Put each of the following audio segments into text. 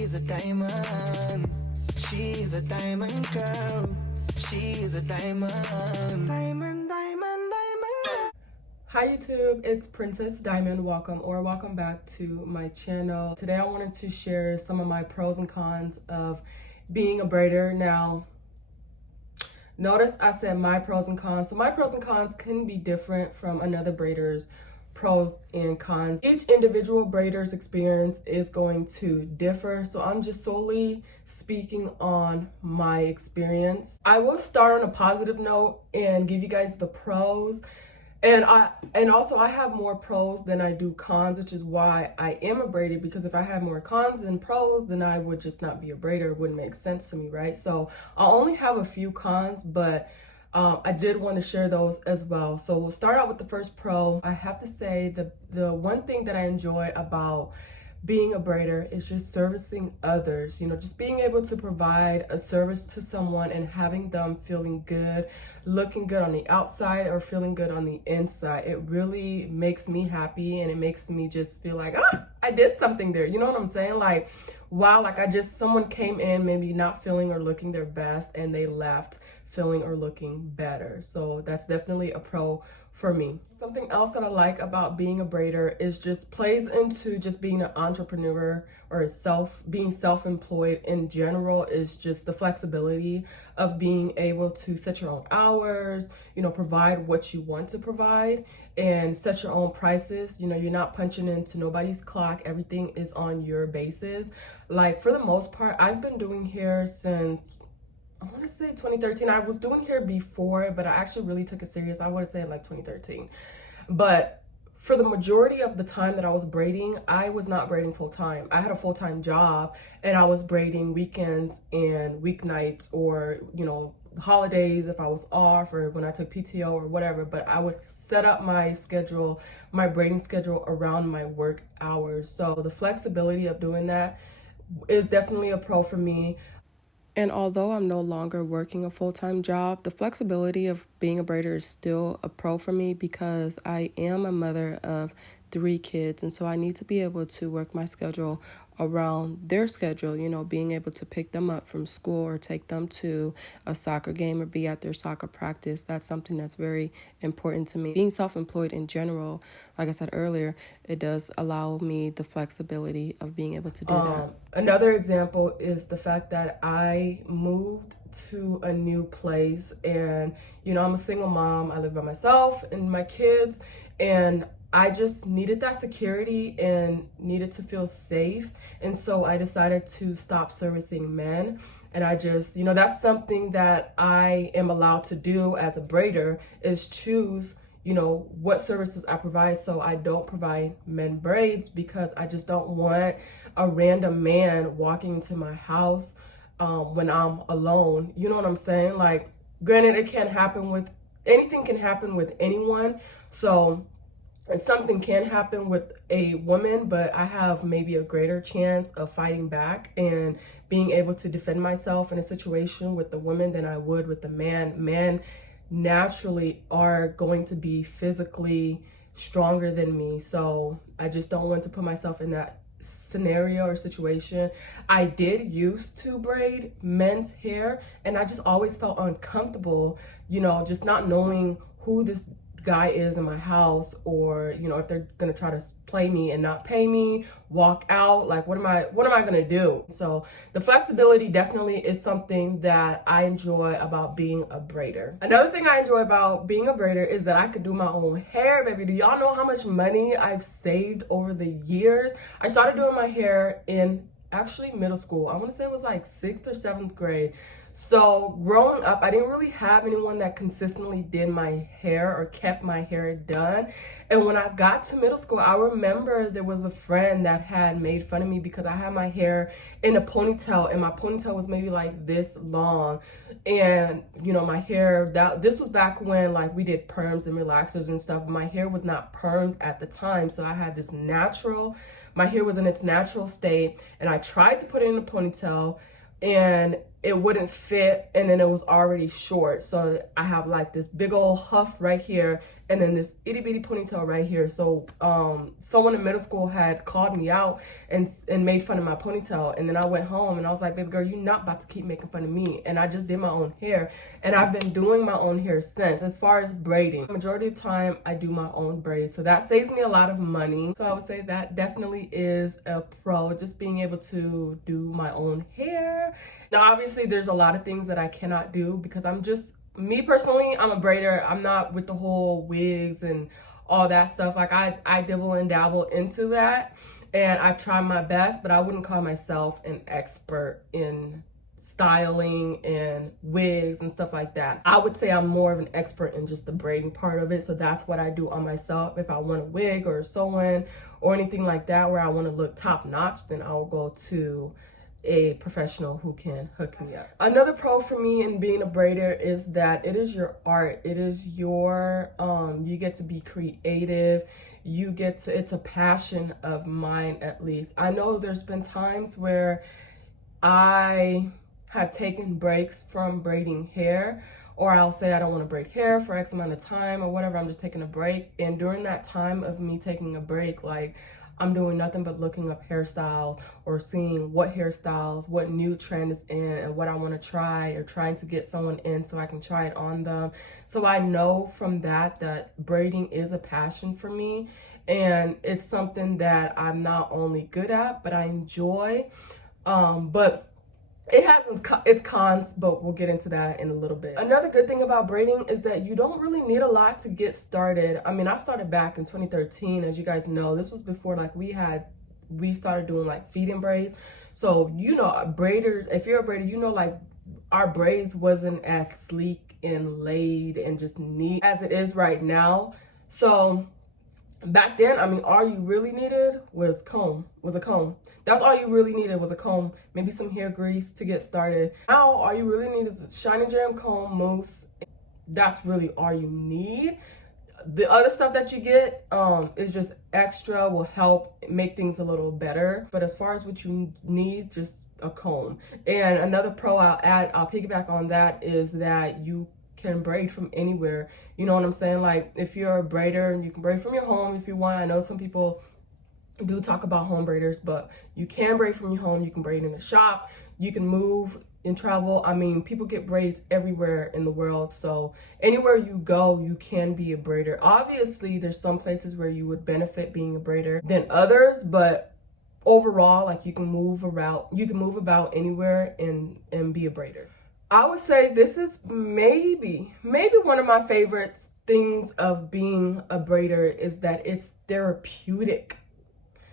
She's a diamond. She's a diamond girl. She's a diamond. Diamond, diamond, diamond. Hi YouTube, it's Princess Diamond. Welcome back to my channel. Today I wanted to share some of my pros and cons of being a braider. Now, notice I said my pros and cons. So my pros and cons can be different from another braider's pros and cons. Each individual braider's experience is going to differ, so I'm just solely speaking on my experience. I will start on a positive note and give you guys the pros. And also I have more pros than I do cons, which is why I am a braider, because if I had more cons than pros, then I would just not be a braider. It wouldn't make sense to me, right? So I'll only have a few cons, but I did want to share those as well. So we'll start out with the first pro. I have to say the one thing that I enjoy about being a braider is just servicing others, just being able to provide a service to someone and having them feeling good, looking good on the outside or feeling good on the inside. It really makes me happy, and it makes me just feel like, I did something there. You know what I'm saying? Like, wow, someone came in maybe not feeling or looking their best, and they left feeling or looking better. So that's definitely a pro for me. Something else that I like about being a braider is just plays into just being an entrepreneur or being self-employed in general, is just the flexibility of being able to set your own hours, provide what you want to provide and set your own prices. You're not punching into nobody's clock. Everything is on your basis. Like, for the most part, I've been doing hair since, I want to say 2013. I was doing hair before, but I actually really took it serious. I want to say in like 2013. But for the majority of the time that I was braiding, I was not braiding full time. I had a full-time job, and I was braiding weekends and weeknights, or, holidays if I was off, or when I took PTO or whatever. But I would set up my schedule, my braiding schedule, around my work hours. So the flexibility of doing that is definitely a pro for me. And although I'm no longer working a full-time job, the flexibility of being a braider is still a pro for me, because I am a mother of 3 kids. And so I need to be able to work my schedule around their schedule, being able to pick them up from school or take them to a soccer game or be at their soccer practice. That's something that's very important to me. Being self-employed in general, like I said earlier, it does allow me the flexibility of being able to do that. Another example is the fact that I moved to a new place, and, I'm a single mom. I live by myself and my kids, and I just needed that security and needed to feel safe. And so I decided to stop servicing men. And I just, that's something that I am allowed to do as a braider, is choose, what services I provide. So I don't provide men braids, because I just don't want a random man walking into my house when I'm alone. You know what I'm saying? Like, granted, anything can happen with anyone. So something can happen with a woman, but I have maybe a greater chance of fighting back and being able to defend myself in a situation with the woman than I would with the man. Men naturally are going to be physically stronger than me, so I just don't want to put myself in that scenario or situation. I did used to braid men's hair, and I just always felt uncomfortable, just not knowing who this guy is in my house, or if they're gonna try to play me and not pay me, walk out, like what am I gonna do? So the flexibility definitely is something that I enjoy about being a braider. Another thing I enjoy about being a braider is that I could do my own hair, baby. Do y'all know how much money I've saved over the years? I started doing my hair in actually middle school. I want to say it was like 6th or 7th grade. So growing up, I didn't really have anyone that consistently did my hair or kept my hair done. And when I got to middle school, I remember there was a friend that had made fun of me because I had my hair in a ponytail, and my ponytail was maybe like this long. And my hair, this was back when like we did perms and relaxers and stuff. My hair was not permed at the time, so I had this my hair was in its natural state, and I tried to put it in a ponytail, and it wouldn't fit, and then it was already short. So I have like this big old huff right here, and then this itty bitty ponytail right here. So someone in middle school had called me out and made fun of my ponytail. And then I went home and I was like, baby girl, you're not about to keep making fun of me. And I just did my own hair, and I've been doing my own hair since. As far as braiding, majority of the time I do my own braids, so that saves me a lot of money. So I would say that definitely is a pro, just being able to do my own hair. Now, obviously, there's a lot of things that I cannot do because I'm just, me personally, I'm a braider. I'm not with the whole wigs and all that stuff. Like I dibble and dabble into that, and I try my best, but I wouldn't call myself an expert in styling and wigs and stuff like that. I would say I'm more of an expert in just the braiding part of it. So that's what I do on myself. If I want a wig or a sew-in or anything like that where I want to look top notch, then I'll go to a professional who can hook me up. Another pro for me in being a braider is that it is your art. It is your you get to be creative. You get to, it's a passion of mine, at least. I know there's been times where I have taken breaks from braiding hair, or I'll say I don't want to braid hair for X amount of time or whatever. I'm just taking a break, and during that time of me taking a break, like, I'm doing nothing but looking up hairstyles or seeing what hairstyles, what new trend is in, and what I want to try, or trying to get someone in so I can try it on them. So I know from that braiding is a passion for me, and it's something that I'm not only good at, but I enjoy. But it has its cons, but we'll get into that in a little bit. Another good thing about braiding is that you don't really need a lot to get started. I mean, I started back in 2013, as you guys know. This was before like we started doing like feed-in braids. So, you know, braiders, if you're a braider, you know, like our braids wasn't as sleek and laid and just neat as it is right now. So back then, I mean, all you really needed was a comb. That's all you really needed was a comb, maybe some hair grease to get started. Now, all you really need is a shiny jam comb, mousse. That's really all you need. The other stuff that you get is just extra, will help make things a little better. But as far as what you need, just a comb. And another pro I'll add, I'll piggyback on that, is that you can braid from anywhere. You know what I'm saying? Like, if you're a braider, you can braid from your home if you want. I know some people do talk about home braiders, but you can braid from your home. You can braid in the shop. You can move and travel. I mean, people get braids everywhere in the world. So anywhere you go, you can be a braider. Obviously, there's some places where you would benefit being a braider than others, but overall, like, you can move about anywhere and be a braider. I would say this is maybe one of my favorite things of being a braider is that it's therapeutic.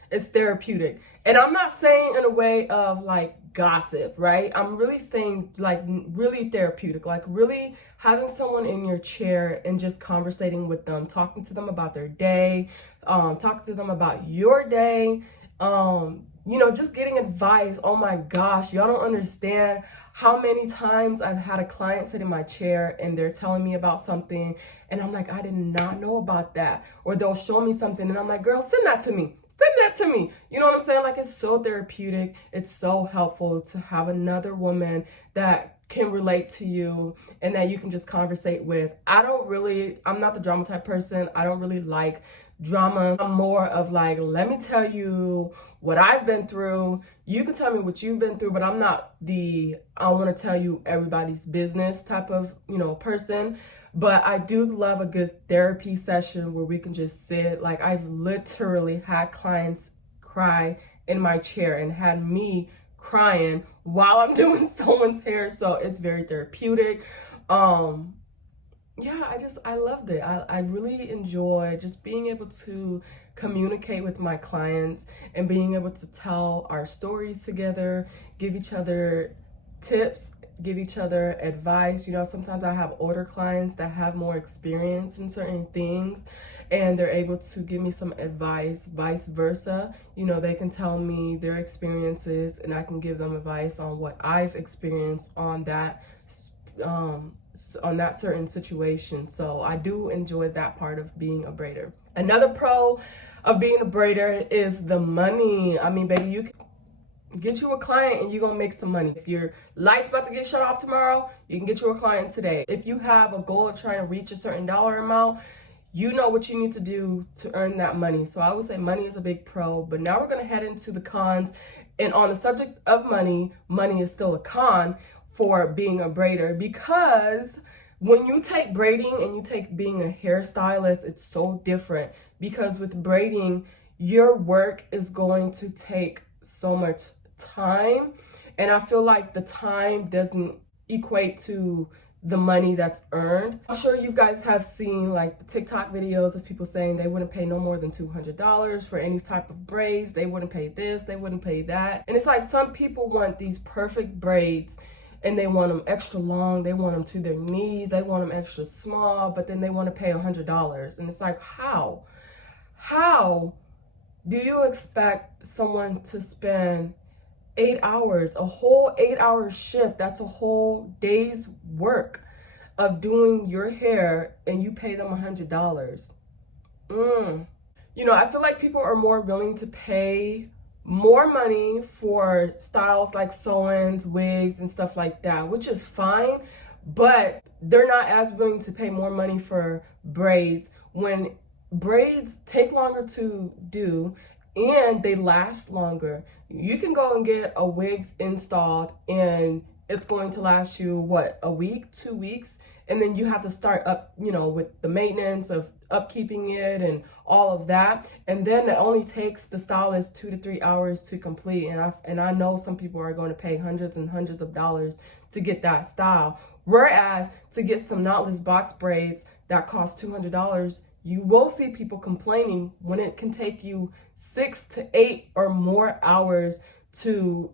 It's therapeutic. And I'm not saying in a way of like gossip, right? I'm really saying like really therapeutic, like really having someone in your chair and just conversating with them, talking to them about their day, talking to them about your day, you know, just getting advice. Oh my gosh, y'all don't understand how many times I've had a client sit in my chair and they're telling me about something and I'm like, I did not know about that. Or they'll show me something and I'm like, girl, send that to me. Send that to me. You know what I'm saying? Like, it's so therapeutic. It's so helpful to have another woman that can relate to you and that you can just conversate with. I'm not the drama type person. I don't really like drama. I'm more of like, let me tell you what I've been through. You can tell me what you've been through, but I'm not I want to tell you everybody's business type of, you know, person. But I do love a good therapy session where we can just sit. Like, I've literally had clients cry in my chair and had me crying while I'm doing someone's hair. So it's very therapeutic. Yeah, I loved it. I really enjoy just being able to communicate with my clients and being able to tell our stories together, give each other tips, give each other advice. You know, sometimes I have older clients that have more experience in certain things and they're able to give me some advice, vice versa. You know, they can tell me their experiences and I can give them advice on what I've experienced on that certain situation. So I do enjoy that part of being a braider. Another pro of being a braider is the money. I mean, baby, Get you a client and you're gonna make some money. If your light's about to get shut off tomorrow, you can get you a client today. If you have a goal of trying to reach a certain dollar amount, you know what you need to do to earn that money. So I would say money is a big pro, but now we're gonna head into the cons. And on the subject of money, money is still a con for being a braider, because when you take braiding and you take being a hairstylist, it's so different, because with braiding, your work is going to take so much time, and I feel like the time doesn't equate to the money that's earned. I'm sure you guys have seen like the TikTok videos of people saying they wouldn't pay no more than $200 for any type of braids. They wouldn't pay this, they wouldn't pay that. And it's like some people want these perfect braids and they want them extra long, they want them to their knees, they want them extra small, but then they want to pay $100. And it's like, how do you expect someone to spend 8 hours, a whole 8-hour shift? That's a whole day's work of doing your hair, and you pay them $100. You know, I feel like people are more willing to pay more money for styles like sew-ins, wigs, and stuff like that, which is fine, but they're not as willing to pay more money for braids when braids take longer to do and they last longer. You can go and get a wig installed and it's going to last you, what, a week, 2 weeks? And then you have to start up, you know, with the maintenance of upkeeping it and all of that. And then it only takes the stylist 2 to 3 hours to complete. And I know some people are going to pay hundreds and hundreds of dollars to get that style. Whereas to get some knotless box braids that cost $200, you will see people complaining when it can take you 6 to 8 or more hours to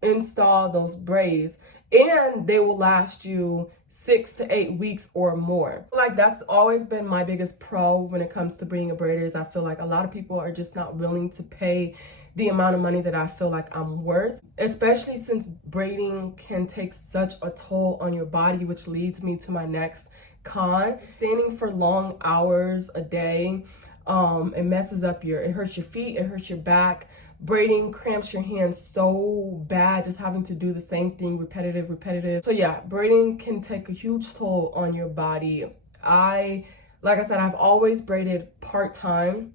install those braids, and they will last you 6 to 8 weeks or more. Like, that's always been my biggest pro when it comes to being a braider, is I feel like a lot of people are just not willing to pay the amount of money that I feel like I'm worth, especially since braiding can take such a toll on your body, which leads me to my next con. Standing for long hours a day, it messes up it hurts your feet, it hurts your back. Braiding cramps your hands so bad, just having to do the same thing repetitive. So yeah, braiding can take a huge toll on your body. Like I said, I've always braided part-time.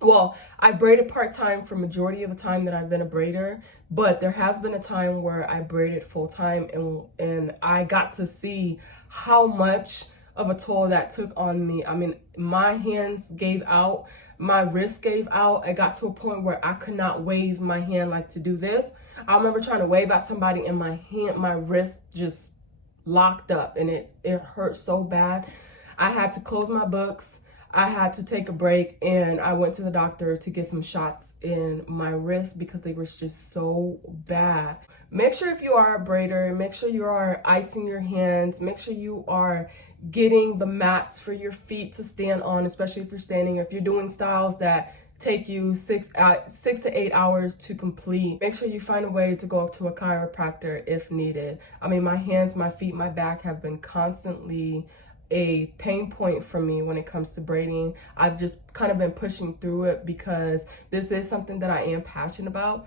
Well, I braided part-time for majority of the time that I've been a braider, but there has been a time where I braided full-time, and I got to see how much of a toll that took on me. I mean, my hands gave out, my wrist gave out. It got to a point where I could not wave my hand like to do this. I remember trying to wave at somebody and my wrist just locked up, and it hurt so bad. I had to close my books. I had to take a break, and I went to the doctor to get some shots in my wrist because they were just so bad. Make sure, if you are a braider, make sure you are icing your hands. Make sure you are getting the mats for your feet to stand on, especially if you're standing. If you're doing styles that take you 6 to 8 hours to complete, make sure you find a way to go up to a chiropractor if needed. I mean, my hands, my feet, my back have been constantly a pain point for me when it comes to braiding. I've just kind of been pushing through it because this is something that I am passionate about.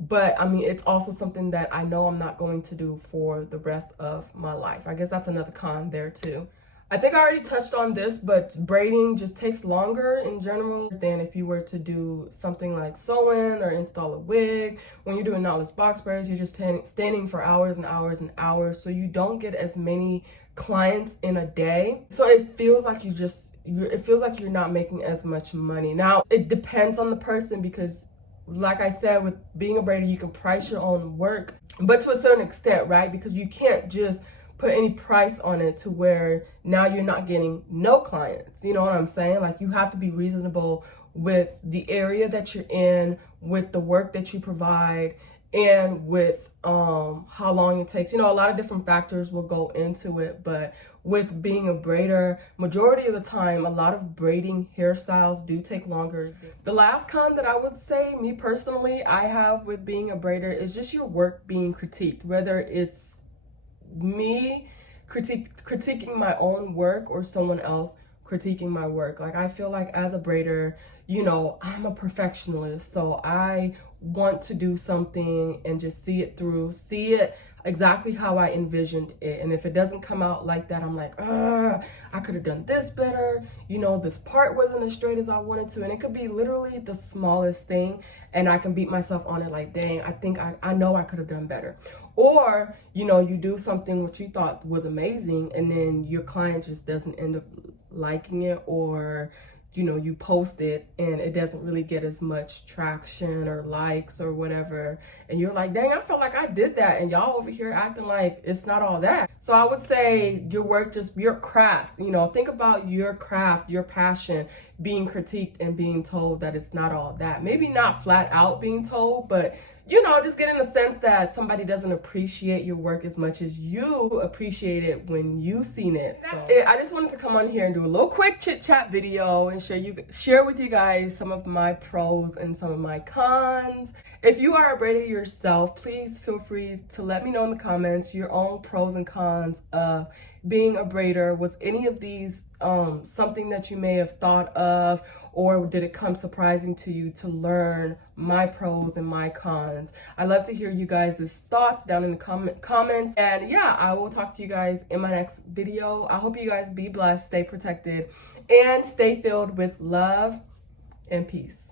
But I mean, it's also something that I know I'm not going to do for the rest of my life. I guess that's another con there too. I think I already touched on this, but braiding just takes longer in general than if you were to do something like sew-in or install a wig. When you're doing knotless box braids, you're just standing for hours and hours and hours, so you don't get as many clients in a day. So it feels like you're not making as much money. Now, it depends on the person, because like I said, with being a braider, you can price your own work, but to a certain extent, right? Because you can't just put any price on it to where now you're not getting no clients. You know what I'm saying? Like, you have to be reasonable with the area that you're in, with the work that you provide, and with how long it takes. You know, a lot of different factors will go into it, but with being a braider, majority of the time, a lot of braiding hairstyles do take longer. The last con that I would say, me personally, I have with being a braider is just your work being critiqued, whether it's me critiquing my own work or someone else critiquing my work. Like, I feel like as a braider, you know, I'm a perfectionist, so I want to do something and just see it through, see it exactly how I envisioned it. And if it doesn't come out like that, I'm like, I could have done this better. You know, this part wasn't as straight as I wanted to. And it could be literally the smallest thing. And I can beat myself on it like, dang, I think I know I could have done better. Or, you know, you do something which you thought was amazing and then your client just doesn't end up liking it, or you know, you post it and it doesn't really get as much traction or likes or whatever. And you're like, dang, I felt like I did that. And y'all over here acting like it's not all that. So I would say your work, just your craft, you know, think about your craft, your passion being critiqued and being told that it's not all that. Maybe not flat out being told, but you know, just getting the sense that somebody doesn't appreciate your work as much as you appreciate it when you seen it. So I just wanted to come on here and do a little quick chit chat video and share with you guys some of my pros and some of my cons. If you are a braider yourself, please feel free to let me know in the comments your own pros and cons of being a braider. Was any of these something that you may have thought of, or did it come surprising to you to learn my pros and my cons? I love to hear you guys' thoughts down in the comments. And yeah, I will talk to you guys in my next video. I hope you guys be blessed, stay protected, and stay filled with love and peace.